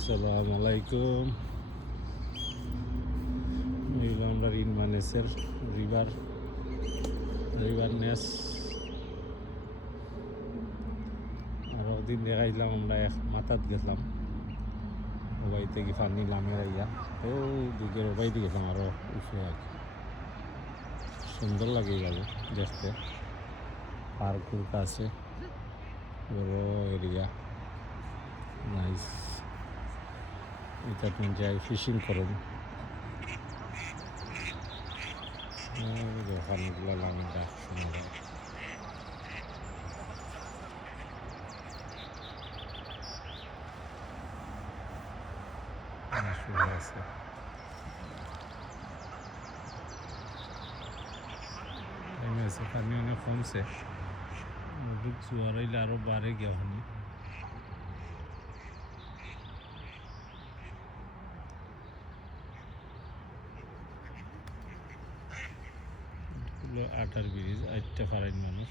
আসসালামু আলাইকুম। এগুলো আমরা ইনমানেসের রিভার নেস। আরো দিন দেখাইলাম আমরা এক মাথাত গেলাম, ওবাই থেকে পানি নামে আইয়া ও দিকের ওবাই দিয়ে গেলাম আরো উপরে আর কি। সুন্দর লাগে এইভাবে দেখতে। পার্কুর কাছে বড় এরিয়া, নাইস। এটা তুমি যাই ফিশিং করেন, পানিগুলো লাগে ডাক শোনা যায়। আছে পানি অনেক কমছে, নদীর জোয়ার হইলে আরো বাড়ে গিয়া ওখানে। আটার ব্রিজ, 8টা ফারাইন মানুষ।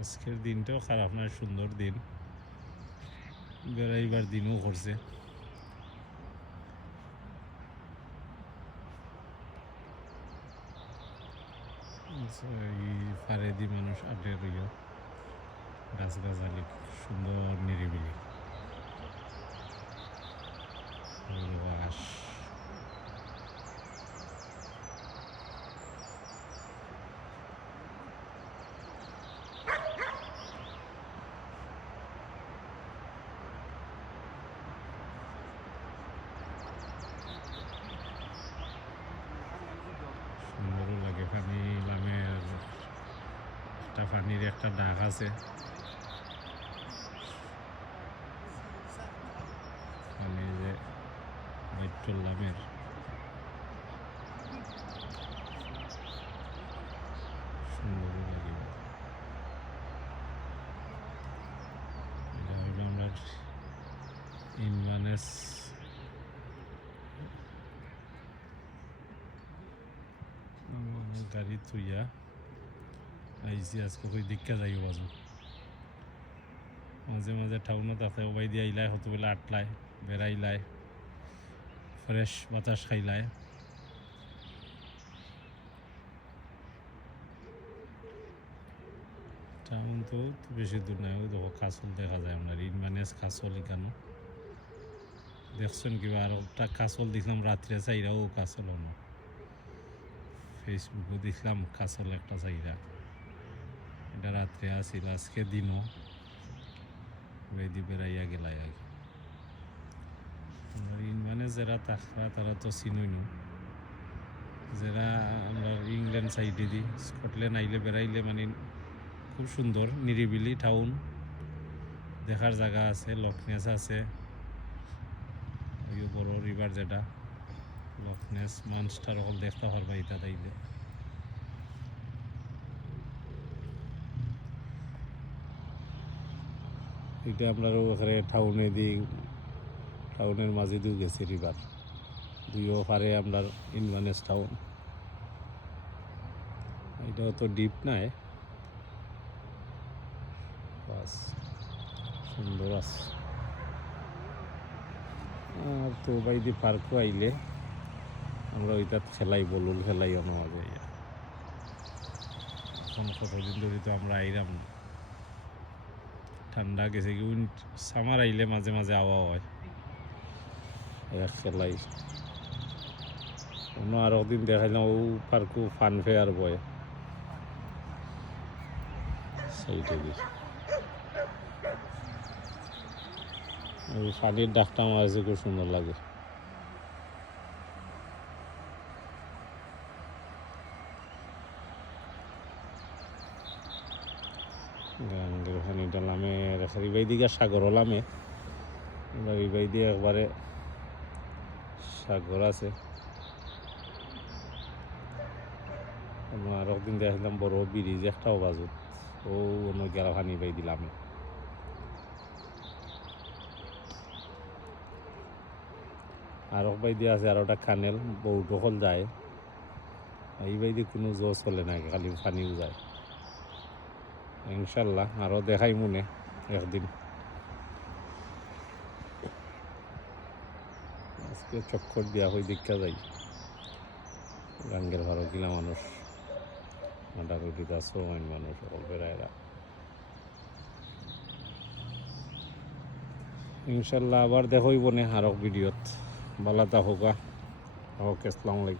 আজকের দিনটাও খারাপ নয়, সুন্দর দিন, বেড়াইবার দিনও করছে। এই ফারে দি মানুষ আড্ডে রইল, গাছগাছালি সুন্দর নিরিবিলি, আকাশ। সুন্দরও লাগে পানি নামে, একটা পানির একটা ডাক আছে, পানি যে বাইতুল্লামের। সুন্দরও লাগে। এটা হইল আমরা ইনভানেস গাড়ি থুইয়া আইসি। আজকে কই দীক্ষা যাইও বাজু, মাঝে মাঝে টাউনত আছে ওবাই দিয়ে আইলায়, হয়তো বলে আটলায় বেড়াইলায়, ফ্রেশ বাতাস খাইলায়। টাউন তো বেশি দূর নাই, ওই দেখো কাছল দেখা যায় আপনার ইনমানেস কাছল। এখানে দেখছেন কিবা আর একটা কাছল দেখলাম রাত্রে চাইরা, ও কাছল না, ফেসবুকে দেখলাম কাছল একটা চাইরা, এটা রাত্রে আসিল, আজকে দিনও বেদি বেড়াইয়া গেলাই আগে। মানে যারা তাকরা তারা তো চিনই নো, যারা আমরা ইংল্যান্ড সাইডে দিই, স্কটল্যান্ড আইলে বেড়াইলে মানে খুব সুন্দর নিরিবিলি টাউন, দেখার জায়গা আছে, লকনেস আছে, ওই বড় রিভার যেটা লকনেস, মানস্টার হল দেখতে পারবা এটা তাইলে। এটা আমরা ওখানে টাউনে দিই, টাউনের মাঝে দিয়ে গেছে রিভার, দুইও পারে আপনার ইনভানেস টাউন। এটাও তো ডিপ নাই, বাস সুন্দর আছে। আর তো বাইদি পার্কও আইলে আমরা ওইটাত খেলাই, বলুল খেলাই মাঝে। এখন কতদিন ধরে তো আমরা আইলাম না, ঠান্ডা গেছে কি, সামার আইলে মাঝে মাঝে আওয়া হয় খেলাই। অন্য আরো দিন দেখাইলাম ও পার্কও ফান ফেয়ার বয় সেইটা দিয়ে, ওই পানির ডাকটা আমার কাছে খুব সুন্দর লাগে। পানিটা নামে রিবাই দিকে সাগরও নামে, আমরা রিবাই দিয়ে একবারে সাগর আছে। আমরা আরো দিন দেখলাম বড় ব্রিজ একটাও বাজুত, ও অন্য গেলা পানি বাই দিলাম। আর বাই দিয়ে আছে আর ওটা খানেল, বউ দখল যায়, এই বাইরে কোনো জো চলে না, খালি পানিও যায়। ইনশাল্লাহ আরও দেখাই মনে একদিন। আজকে চক্কর দিয়া হয়ে দেখা যাই গাঙ্গের ভালো কিলা মানুষ, মোটামুটি 10 মাইন মানুষ সকল বেড়ায়রা। ইনশাল্লাহ আবার দেখইব নে আরো ভিডিওত। ভালো থাকুক। ওকে, আসসালামু আলাইকুম।